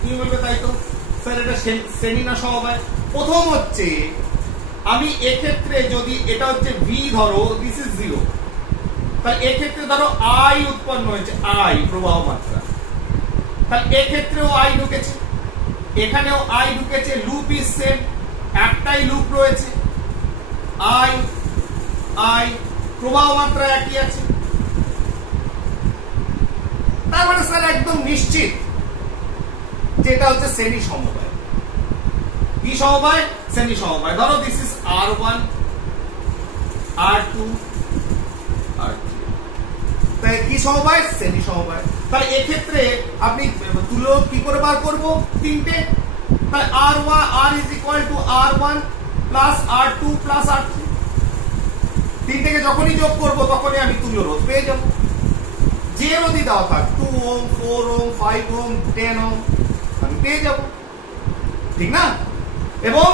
তুমি বলবে তাই তো স্যার, এটা শ্রেণী না সমবায়? প্রথম হচ্ছে আমি এক্ষেত্রে যদি এটা হচ্ছে ভি, ধরো দিস ইজ 0, তাহলে এক্ষেত্রে ধরো আই উৎপন্ন হয়েছে, আই প্রবাহ মাত্রা, তাহলে এক্ষেত্রেও আই ঢুকেছে, এখানেও আই ঢুকেছে, লুপ ইজ সেম, একটাই লুপ রয়েছে, আই আই প্রবাহ মাত্রা একই আছে। তার মানে স্যার একদম নিশ্চিত যেটা হচ্ছে শ্রেণী সমবায়। কি সমবায়? শ্রেণী সমবায়। ধরো this is R1 R2 R3, তাই কি সমবায়? শ্রেণী সমবায়। তাহলে এক্ষেত্রে আপনি তুল্য কি করে বার করবো? তিনটে। তাহলে R is equal to R1 plus R2 plus R3, তিনটেকে যখনই যোগ করবো তখনই আমি তুল্য রোধ পেয়ে যাবো। যে রোধই দেওয়া থাক, 2 ওহম 4 ওহম 5 ওহম 10 ওহম, আমি পেয়ে যাবো, ঠিক না? এবং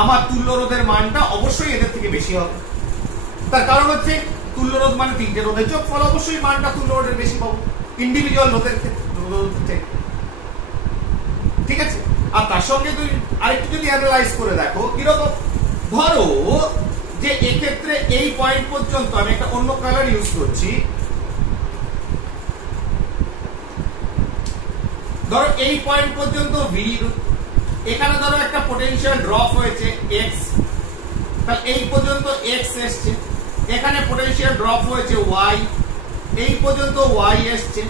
আমার তুল্য রোধের মানটা অবশ্যই এদের থেকে বেশি হবে। তার কারণ হচ্ছে তুল্য রোধ মানে তিনটে রোধের যোগ, ফলে অবশ্যই মানটা তুল্য রোধের বেশি পাবো ইন্ডিভিজুয়াল রোধের ক্ষেত্রে, ঠিক আছে? আর তার সঙ্গে তুই আরেকটু যদি অ্যানালাইজ করে দেখো কিরকম, ধরো যে এক্ষেত্রে এই পয়েন্ট পর্যন্ত আমি একটা অন্য কালার ইউজ করছি, ধরো এই পয়েন্ট পর্যন্ত ভি, এখানে ধরো একটা পটেনশিয়াল ড্রপ হয়েছে x, তাহলে এই পর্যন্ত x এসছে, এখানে পটেনশিয়াল ড্রপ হয়েছে y, এই পর্যন্ত y এসছে,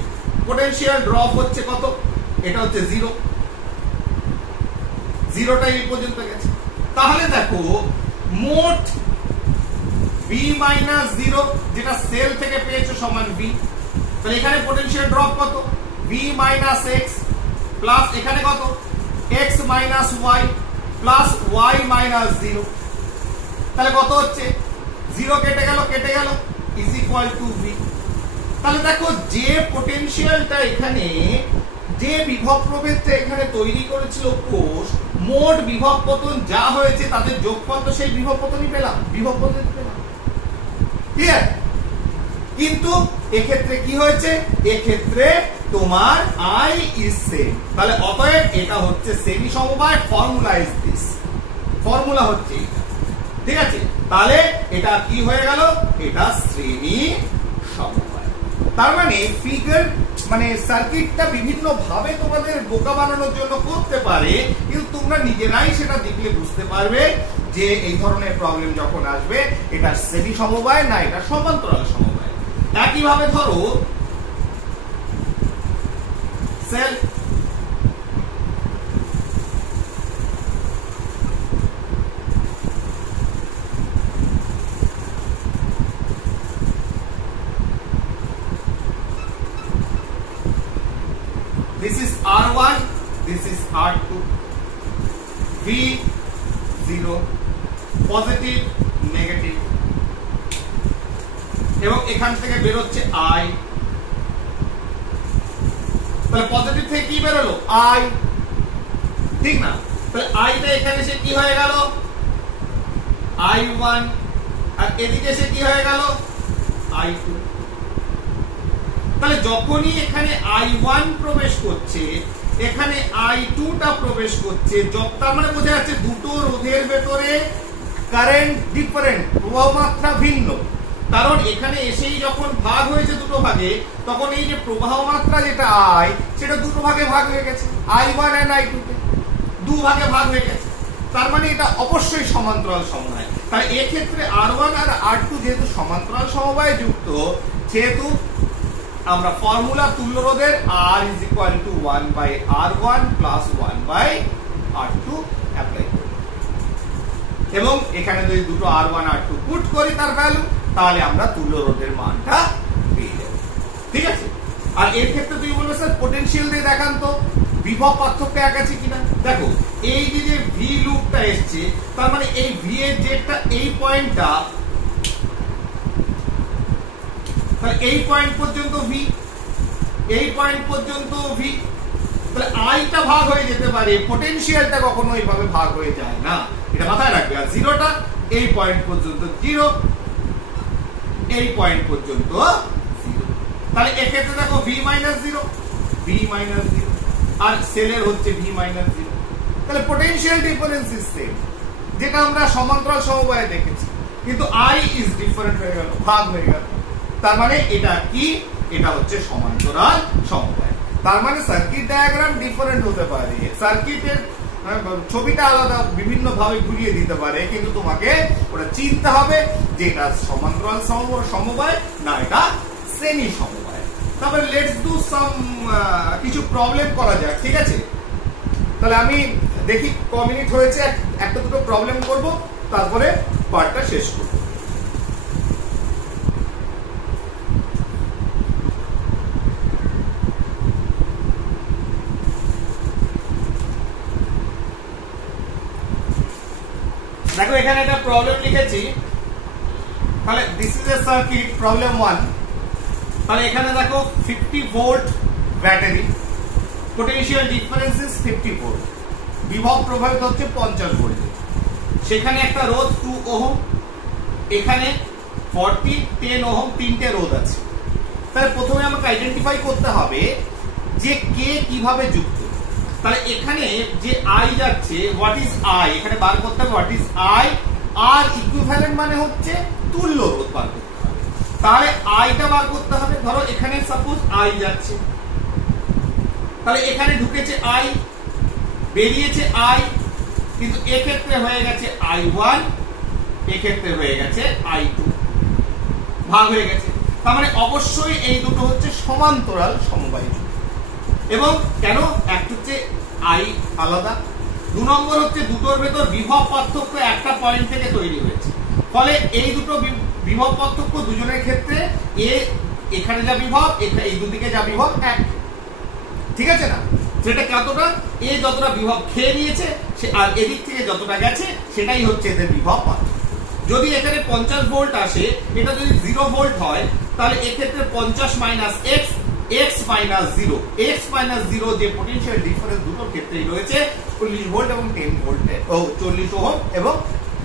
পটেনশিয়াল ড্রপ হচ্ছে কত? এটা হচ্ছে 0, জিরোটা এই পর্যন্ত গেছে। তাহলে দেখো মোট v মাইনাস 0 যেটা সেল থেকে পেয়েছো সমান v, তাহলে এখানে পটেনশিয়াল ড্রপ কত? v মাইনাস x প্লাস এখানে কত? x minus y plus y minus 0, তাহলে কত হচ্ছে? 0 কেটে গেল ইজ ইকুয়াল টু v। তাহলে দেখো যে পটেনশিয়ালটা এখানে, যে বিভব প্রভেদটা এখানে তৈরি করেছিল কোষ, মোট বিভব পতন যা হয়েছে তাদের যোগফল তো সেই বিভব পতনই পেলাম, বিভব পতন পেলাম, ক্লিয়ার? কিন্তু এক্ষেত্রে কি হয়েছে? এক্ষেত্রে তোমার আই ইজ সেম, তাহলে অতএব এটা হচ্ছে শ্রেণী সমবায়। ফর্মুলা ইজ দিস, ফর্মুলা হচ্ছে এটা, ঠিক আছে? তাহলে এটা কি হয়ে গেল? এটা শ্রেণী সমবায়। তার মানে ফিগার মানে সার্কিটটা বিভিন্ন ভাবে তোমাদের বোকা বানানোর জন্য করতে পারে, কিন্তু তোমরা নিজেরাই সেটা দেখলে বুঝতে পারবে যে এই ধরনের প্রবলেম যখন আসবে এটা শ্রেণী সমবায় না এটা সমান্তরাল সমবায়। একইভাবে ধরো cell, this is R1, this is R2, V 0, positive negative, এবং এখান থেকে বের হচ্ছে I, তাহলে পজিটিভ থেকে কি বেরোলো? I, ঠিক না? তাহলে আইটা এখানে এসে কি হয়ে গেল I1, আর এদিকে এসে কি হয়ে গেল I2। তাহলে যখনই এখানে I1 প্রবেশ করছে, এখানে I2 টা প্রবেশ করছে, তার মানে বোঝা যাচ্ছে দুটো রোধের ভেতরে কারেন্ট ডিফারেন্ট, প্রবাহ মাত্রা ভিন্ন। কারণ এখানে এসেই যখন ভাগ হয়েছে দুটো ভাগে, তখন এই যে প্রবাহ মাত্রা যেটা I, সেটা দুটো ভাগে ভাগ হয়ে গেছে, I1 and I2 তে দু ভাগে ভাগ হয়ে গেছে। তার মানে এটা অবশ্যই সমান্তরাল সমবায়। তাহলে এক্ষেত্রে R1 আর R2 যেহেতু সমান্তরাল সমবায়ে যুক্ত, যেহেতু আমরা ফর্মুলা তুল্য রোধের R is equal to 1/R1 plus 1/R2 apply করি, এবং এখানে যদি দুটো R1 R2 পুট করি তার ভ্যালু, তাহলে আমরা তুল্য রোধের মানটা পেয়ে যাব। ঠিক আছে? আর এর ক্ষেত্রে তুমি বলবে স্যার পোটেনশিয়াল দিয়ে দেখান তো বিভব পার্থক্য এক আছে কিনা। দেখো এই যে ভি লুপটা এসছে, তার মানে এই ভি এর যেটা এই পয়েন্টটা, তাহলে এই পয়েন্ট পর্যন্ত ভি, এই পয়েন্ট পর্যন্ত ভি, তাহলে আইটা ভাগ হয়ে যেতে পারে, পটেনশিয়ালটা কখনো এইভাবে ভাগ হয়ে যায় না, এটা মাথায় রাখবে। আর জিরোটা এই পয়েন্ট পর্যন্ত জিরো, এই পয়েন্ট পর্যন্ত জিরো। তাহলে এক্ষেত্রে দেখো V minus zero, V minus zero, আর সেলের হচ্ছে ভি মাইনাস জিরো। তাহলে পোটেনশিয়াল ডিফারেন্স ইজ সেম, যেটা আমরা সমান্তরাল সমবায়ে দেখেছি, কিন্তু আই ইজ ডিফারেন্ট হয়ে গেল, ভাগ হয়ে গেল। তার মানে এটা কি, এটা হচ্ছে সমান্তরাল সমবায়। তার মানে সার্কিট ডায়াগ্রাম ডিফারেন্ট হতে পারে, সার্কিটের ছবিটা আলাদা বিভিন্ন ভাবে ঘুরিয়ে দিতে পারে, কিন্তু তোমাকে ওটা চিনতে হবে যে এটা সমান্তরাল সমবায় না এটা শ্রেণী সমবায়। তারপরে লেটস ডু সাম কিছু প্রবলেম করা যাক। ঠিক আছে? তাহলে আমি দেখি ক মিনিট হয়েছে, একটা দুটো প্রবলেম করব, তারপরে পার্টটা শেষ করব। দেখো এখানে একটা প্রবলেম লিখেছি, তাহলে this is a circuit problem 1। তাহলে এখানে দেখো 50 volt battery, potential difference is 50 volt, বিভব প্রবাহিত হচ্ছে 50 ভোল্ট, সেখানে একটা রোধ 2 ওহম, এখানে 40, 10 ওহম তিনটে রোধ আছে। তাহলে প্রথমে আমাকে আইডেন্টিফাই করতে হবে যে কে কিভাবে যুক্ত। তাহলে এখানে যে আই যাচ্ছে, হোয়াট ইজ আই, এখানে বার করতে হবে হোয়াট ইজ আই, আর ইকুইভ্যালেন্ট মানে হচ্ছে তুল্য রোধ বার করতে হবে। তাহলে আইটা বার করতে হবে, ধরো এখানে সাপোজ আই যাচ্ছে, তাহলে এখানে ঢুকেছে আই, বেরিয়েছে আই, কিন্তু এক্ষেত্রে হয়ে গেছে I1, এক্ষেত্রে হয়ে গেছে I2, ভাগ হয়ে গেছে। তার মানে অবশ্যই এই দুটো হচ্ছে সমান্তরাল সমবায় যুক্ত। এবং কেন, একটা হচ্ছে আই আলাদা, 2 নম্বর হচ্ছে দুটোর ভেতর বিভব পার্থক্য একটা পয়েন্ট থেকে তৈরি হয়েছে, ফলে এই দুটো বিভব পার্থক্য দুজনের ক্ষেত্রে এখানে যা বিভব, এই দুদিকে যা বিভব এক। ঠিক আছে না? সেটা কতটা, এ যতটা বিভব খেয়ে নিয়েছে আর এদিক থেকে যতটা গেছে সেটাই হচ্ছে এদের বিভব পার্থক্য। যদি এখানে 50 ভোল্ট আসে, এটা যদি 0 ভোল্ট হয়, তাহলে এক্ষেত্রে 50 minus x, x minus 0, x minus 0 যে পোটেনশিয়াল ডিফারেন্স দুটোর ক্ষেত্রেই রয়েছে 40 ভোল্ট এবং 10 ভোল্টে, 40 ওহম এবং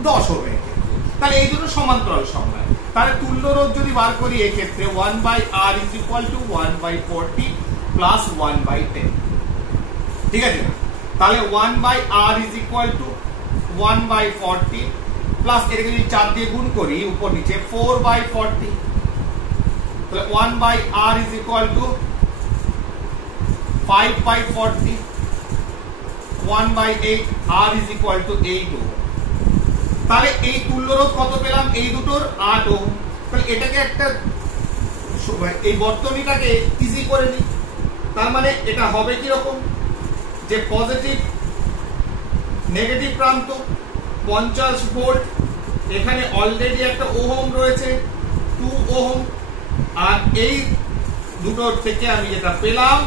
10 ওহমের ক্ষেত্রে। তাহলে এই দুটো সমান্তরাল সমবায়। তাহলে তুল্য রোধ যদি বার করি, এই ক্ষেত্রে 1/R is equal to 1/40 plus 1/10। ঠিক আছে? তাহলে 1/R is equal to 1/40 plus এটাকে যদি 4 দিয়ে গুণ করি উপর নিচে 4/40, তাহলে 1/R is equal to 5/40, 1/8, R is equal to 8 ohm. তাহলে এই তুল্য রোধ কত পেলাম, এই দুটোর 8 ওহম। তাহলে এটাকে একটা এই বর্তনীটাকে ইজি করে নিই। তার মানে এটা হবে কি রকম, যে পজিটিভ নেগেটিভ প্রান্ত 50 ভোল্ট, এখানে অলরেডি একটা ওহম রয়েছে 2 ওহম, আর এই দুটোর থেকে আমি যেটা পেলাম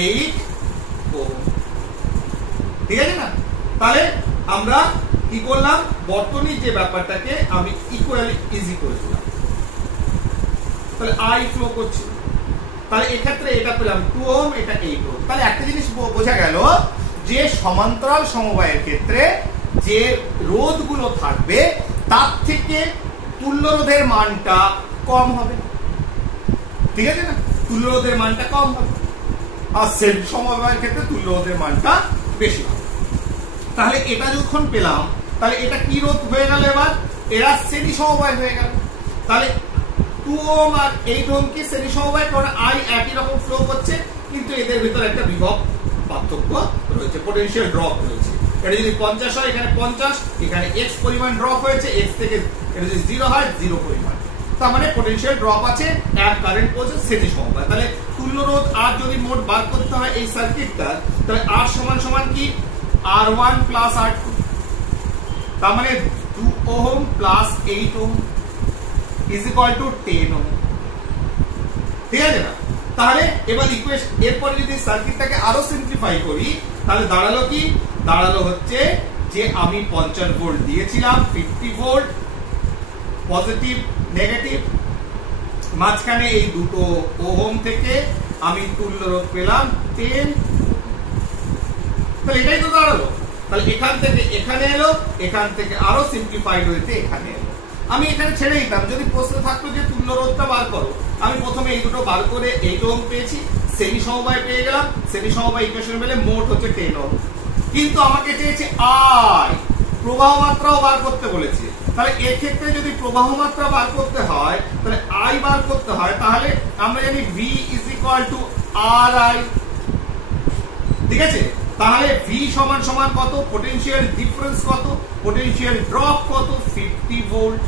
8 ওহম। ঠিক আছে না? তাহলে আমরা কি করলাম, বর্তনীর যে ব্যাপারটাকে আমি ইকুয়ালি ইজি করে দিলাম। তাহলে আই ফ্লো করছে, তাহলে এক্ষেত্রে এটা পেলাম 2 ওহম, এটা 8 ওহম। তাহলে একটা জিনিস বোঝা গেল যে সমান্তরাল সমবায়ের ক্ষেত্রে যে রোধগুলো থাকবে তার থেকে তুল্য রোধের মানটা কম হবে, ঠিক আছে না? তুল্য রোধের মানটা কম হবে, আর শ্রেণী সমবায়ের ক্ষেত্রে তুল্য রোধের মানটা বেশি হবে। তাহলে এটা যখন পেলাম, তাহলে এটা কি রোধ হয়ে গেল? এবার এরা শ্রেণী সমবায় হয়ে গেল। তাহলে 2 ওহম আর 8 ওহম কি শ্রেণী সমবায়, কারণ আই একই রকম ফ্লো করছে, কিন্তু এদের ভিতরে একটা বিভব পার্থক্য রয়েছে, পোটেনশিয়াল ড্রপ রয়েছে। এটা যদি 50 হয়, এখানে 50, এখানে x পরিমাণ ড্রপ হয়েছে, x থেকে এটা যদি 0 হয়, 0 পরিমাণ, তার মানে পোটেনশিয়াল ড্রপ আছে, এক কারেন্ট পৌঁছে শ্রেণী সমবায়। তাহলে তুল্য রোধ আর যদি মোট বার করতে হয় এই সার্কিটটা, তাহলে R সমান সমান কি R1 প্লাস R2, তার মানে 2 ohm plus 8 ohm is equal two 10 ohm, ঠিক আছে না? তাহলে এবার ইকুয়েশন এরপরে যদি সার্কিটটাকে আরো সিম্পলিফাই করি, তাহলে দাঁড়ালো কি? দাঁড়ালো হচ্ছে যে আমি 50 ভোল্ট দিয়েছিলাম, 50 ভোল্ট পজিটিভ নেগেটিভ, মাঝখানে এই দুটো ওহম থেকে আমি তুল্য রোধ পেলাম 10। তাহলে এটাই তো দাঁড়ালো। তাহলে এখান থেকে এখানে এলো, এখান থেকে আরো সিম্পলিফাইড হয়েছে এখানে এলো। আমি এখানে ছেড়ে দিতাম, যদি প্রশ্ন থাকতো যে তুল্য রোধটা বার করো, আমি প্রথমে এই দুটো বার করে 8 ওহম পেয়েছি, শ্রেণী সমবায় পেয়ে গেলাম, শ্রেণী সমবায় ইকুয়েশন পেলে মোট হচ্ছে 10 ওহম। কিন্তু আমাকে চেয়েছে আই, প্রবাহ মাত্রাও বার করতে বলেছে। তাহলে এক্ষেত্রে যদি প্রবাহ মাত্রা বার করতে হয়, তাহলে আই বার করতে হয়, তাহলে আমরা জানি V is equal two RI, ঠিক আছে? তাহলে V সমান সমান কত? পোটেনশিয়াল ডিফারেন্স কত? পোটেনশিয়াল ড্রপ কত? 50 volt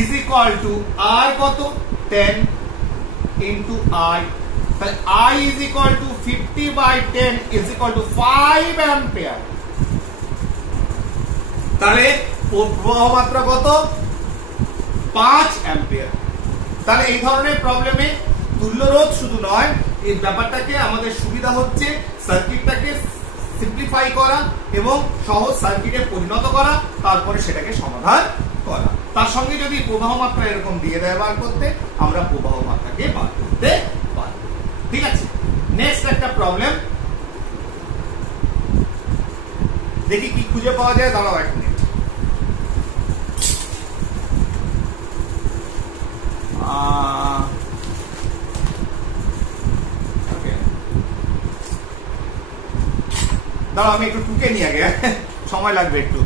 is equal two R কত? 10 ইনটু I। তাহলে I is equal two 50/10 is equal two 5 ampere. তাহলে প্রবাহ মাত্রা কত? 5 অ্যাম্পিয়ার। তাহলে এই ধরনের প্রবলেমে তুল্য রোধ শুধু নয়, এই ব্যাপারটাকে আমাদের সুবিধা হচ্ছে সার্কিটটাকে সিম্পলিফাই করা এবং সহজ সার্কিটে পরিণত করা, তারপরে সেটাকে সমাধান করা। তার সঙ্গে যদি প্রবাহ মাত্রা এরকম দিয়ে দেয় বার করতে, আমরা প্রবাহ মাত্রাকে বার করতে পারব, ঠিক আছে? নেক্সট একটা প্রবলেম দেখি কি খুঁজে পাওয়া যায়। দাঁড়াও এক মিনিট। দাঁড়াও, আমি একটু টুকে নিয়ে আগে, সময় লাগবে একটু।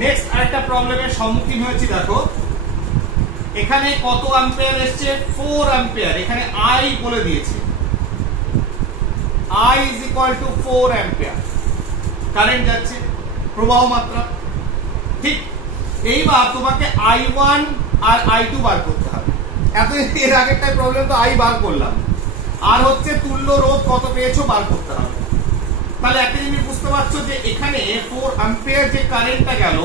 নেক্সট আরেকটা প্রবলেমের সম্মুখীন হয়েছি। দেখো এখানে কত অ্যাম্পিয়ার এসছে? 4 অ্যাম্পিয়ার। এখানে আই বলে দিয়েছে, I is equal to 4 ampere current যাচ্ছে, প্রবাহ মাত্রা, ঠিক? এইবার তোমাকে I1 আর I2 বার করতে হবে। এত এর আগেরটাই প্রবলেম তো I বার করলাম, আর হচ্ছে তুল্য রোধ কত পেয়েছো বার করতে হবে। তাহলে একটা জিনিস বুঝতে পারছো যে এখানে 4 অ্যাম্পিয়ার যে কারেন্টটা গেল,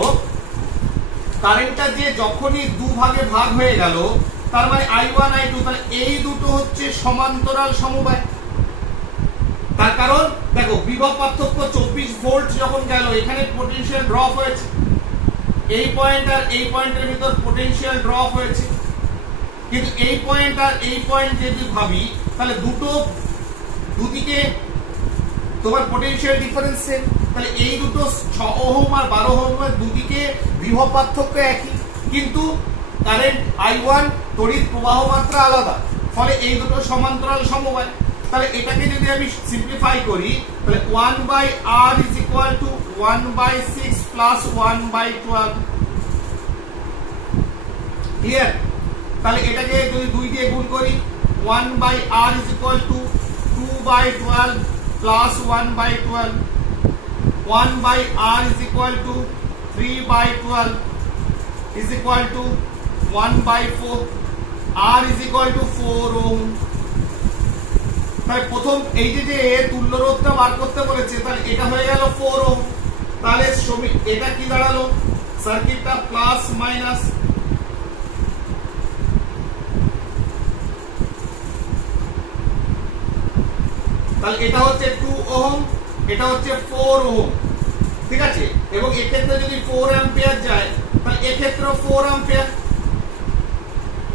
কারেন্টটা যে যখনই দুভাগে ভাগ হয়ে গেল, তার মানে I1 I2, তাহলে এই দুটো হচ্ছে সমান্তরাল সমবায়। তার কারণ দেখো বিভব পার্থক্য 24 ভোল্ট যখন গেল, এখানে পোটেনশিয়াল ড্রপ হয়েছে, এই পয়েন্ট আর এই পয়েন্টের ভিতর পোটেনশিয়াল ড্রপ হয়েছে। কিন্তু এই পয়েন্ট আর এই পয়েন্ট যদি ভাবি, তাহলে দুদিকে তোমার পোটেনশিয়াল ডিফারেন্স সেম। তাহলে এই দুটো 6 ওহম আর 12 ওহমের দুদিকে বিভব পার্থক্য একই, কিন্তু কারেন্ট I1 তড়িৎ প্রবাহ মাত্রা আলাদা, ফলে এই দুটো সমান্তরাল সমবায়। তাহলে এটাকে যদি আমি সিম্পলিফাই করি, তাহলে 1/R is equal to 1/6 plus 1/12, clear? তাহলে এটাকে যদি 2 দিয়ে গুণ করি, 1/R is equal to 2/12 plus 1/12, 1/R is equal to 3/12 is equal to 1/4, R is equal to 4 ohm। তাহলে প্রথম এই যে তুল্য রোধটা বার করতে বলেছে, তাহলে এটা হয়ে গেল 4 ওহম। তাহলে এটা কি দাঁড়ালো? সার্কিটটা প্লাস মাইনাস, তাহলে এটা হচ্ছে 2 ওহম, এটা হচ্ছে 4 ওহম, ঠিক আছে, এবং এক্ষেত্রে যদি 4 অ্যাম্পিয়ার যায় তাহলে এক্ষেত্রে 4 অ্যাম্পিয়ার,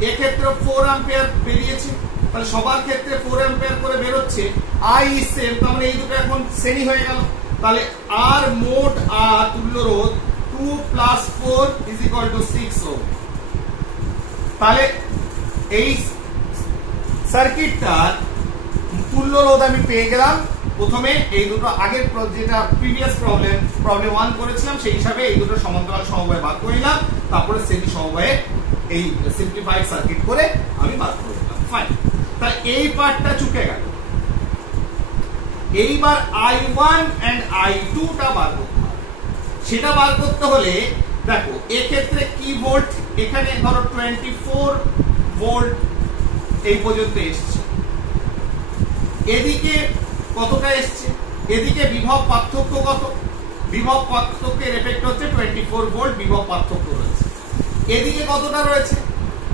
এক্ষেত্রে 4 অ্যাম্পিয়ার বেরিয়েছে, তাহলে সবার ক্ষেত্রে 4 অ্যাম্পিয়ার করে বেরোচ্ছে। আই সেম, তার মানে এই দুটো এখন শ্রেণী হয়ে গেল। তাহলে আর মোট আর তুল্য রোধ 2 + 4 = 6 ওহম। তাহলে এই সার্কিটটার তুল্য রোধ আমি পেয়ে গেলাম। প্রথমে এই দুটো আগের যেটা প্রিভিয়াস প্রবলেম 1 করেছিলাম সেই হিসাবে এই দুটো সমান্তরাল সমবায় ভাগ করে নিলাম, তারপরে শ্রেণী সমবায়ে এই সিম্পলিফাইড সার্কিট করে আমি ভাগ করে দিলাম। ফাইন, তাহলে এই পার্টটা চুকে গেল। এইবার I1 and I2 টা বার করতে হবে। সেটা বার করতে হলে দেখো এক্ষেত্রে কি ভোল্ট, এখানে ধরো 24 ভোল্ট এই পর্যন্ত এসছে, এদিকে কতটা এসছে, এদিকে বিভব পার্থক্য কত, বিভব পার্থক্যের এফেক্ট হচ্ছে 24 ভোল্ট বিভব পার্থক্য রয়েছে, এদিকে কতটা রয়েছে,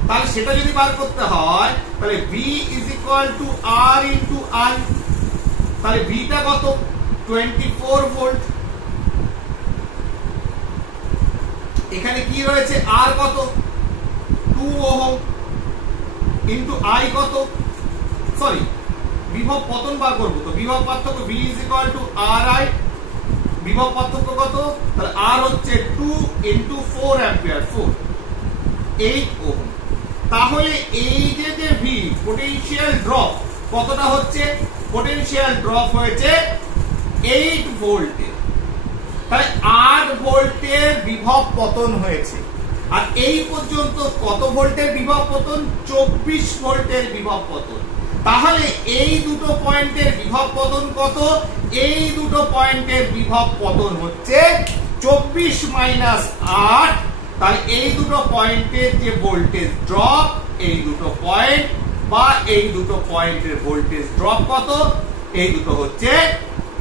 তাহলে সেটা যদি বার করতে হয় তাহলে V = R × I, তাহলে V টা কত 24 ভোল্ট, এখানে কি রয়েছে R কত 2 ওহম ইনটু I কত, সরি বিভব পতন বার করব, তো বিভব পার্থক্য V = RI, বিভব পার্থক্য কত, তাহলে R হচ্ছে 2 × 4 অ্যাম্পিয়ার, 4 8 ওহম। তাহলে এই যে V পোটেনশিয়াল ড্রপ কতটা হচ্ছে, পোটেনশিয়াল ড্রপ হয়েছে 8 ভোল্টে, তাহলে 8 ভোল্টের বিভব পতন হয়েছে। আর এই পর্যন্ত কত ভোল্টের বিভব পতন, 24 ভোল্টের বিভব পতন। তাহলে এই দুটো পয়েন্টের বিভব পতন কত, এই দুটো পয়েন্টের বিভব পতন হচ্ছে 24 - 8, তাহলে এই দুটো পয়েন্টের যে ভোল্টেজ ড্রপ, এই দুটো পয়েন্ট বা এই দুটো পয়েন্টের ভোল্টেজ ড্রপ কত, এই দুটো হচ্ছে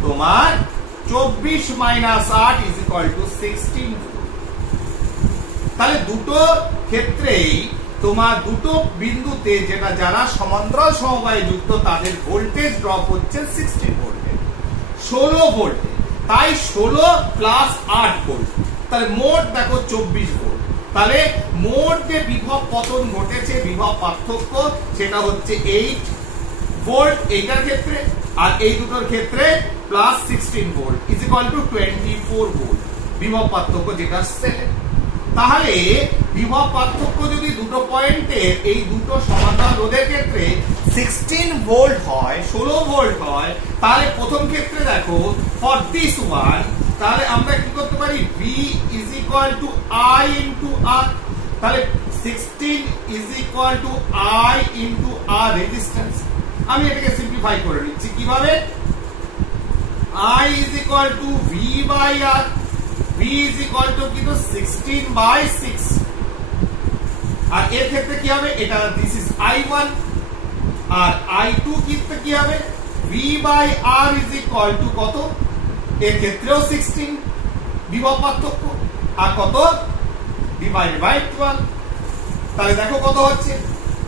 তোমার 24 - 8 = 16 ভোল্ট। তাহলে দুটো ক্ষেত্রেই তোমার দুটো বিন্দুতে যেটা যারা সমান্তরাল সমবায়ে যুক্ত তাদের ভোল্টেজ ড্রপ হচ্ছে 16 ভোল্টে, 16 ভোল্টে, তাই 16 + 8 ভোল্ট, তাহলে মোট দেখো 24 ভোল্ট। তাহলে মোট যে বিভব পতন ঘটেছে, বিভব পার্থক্য, সেটা হচ্ছে 8 ভোল্ট এইটার ক্ষেত্রে, আর এই দুটোর ক্ষেত্রে +16 ভোল্ট = 24 ভোল্ট বিভব পার্থক্য, যেটা 7। তাহলে বিভব পার্থক্য যদি দুটো পয়েন্টের এই দুটো সমান্তরাল রোধের ক্ষেত্রে 16 ভোল্ট হয়, 16 ভোল্ট হয়, তাহলে প্রথম ক্ষেত্রে দেখো ফর দিস ওয়ান, তাহলে আমরা কি করতে পারি, V = I × R, তাহলে 16 = I × R রেজিস্ট্যান্স। আমি এটাকে সিম্পলিফাই করে নিচ্ছি কিভাবে, I = V/R, V = কি, তো 16/6, আর এর ক্ষেত্রে কি হবে, এটা this is I1, R I2 ক্ষেত্রে কি হবে, V/R = কত, এর ক্ষেত্রেও 16 বিভব পার্থক্য, আর কত /12, তাহলে দেখো কত হচ্ছে,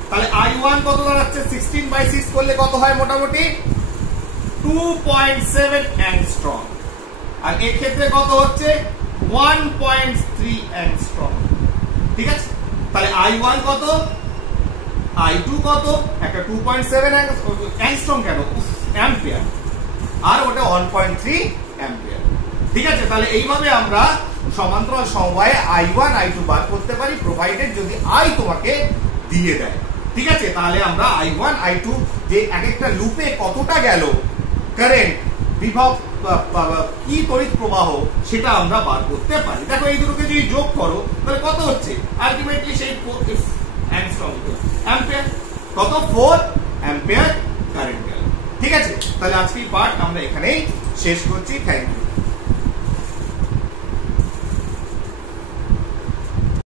তাহলে I1 কত দাঁড়াচ্ছে, 16/6 করলে কত হয়, মোটামুটি 2.7 অ্যাংস্ট্রম, আর এর ক্ষেত্রে কত হচ্ছে 1.3 অ্যাংস্ট্রম, ঠিক আছে। তাহলে I1 কত, I2 কত, একটা 2.7 অ্যাংস্ট্রম, কেন অ্যাম্পিয়ার, আর ওটা 1.3 অ্যাম্পিয়ার, ঠিক আছে। তাহলে এইভাবে আমরা সমান্তরাল সমবায়ে I1 I2 বার করতে পারি, প্রোভাইডেড যদি I তোমাকে দিয়ে দেয়, ঠিক আছে। তাহলে আমরা I1 I2 যে এক একটা লুপে কতটা গেল কারেন্ট, বিভব কি তড়িৎ প্রবাহ, সেটা আমরা বার করতে পারি। দেখো এই দুটোকে যদি যোগ করো তাহলে কত হচ্ছে, আলটিমেটলি সেই অ্যাংস্ট্রম অ্যাম্পিয়ার, কত 4 অ্যাম্পিয়ার কারেন্ট গেল, ঠিক আছে। তাহলে আজকে এই পার্ট আমরা এখানেই শেষ করছি। Thank you.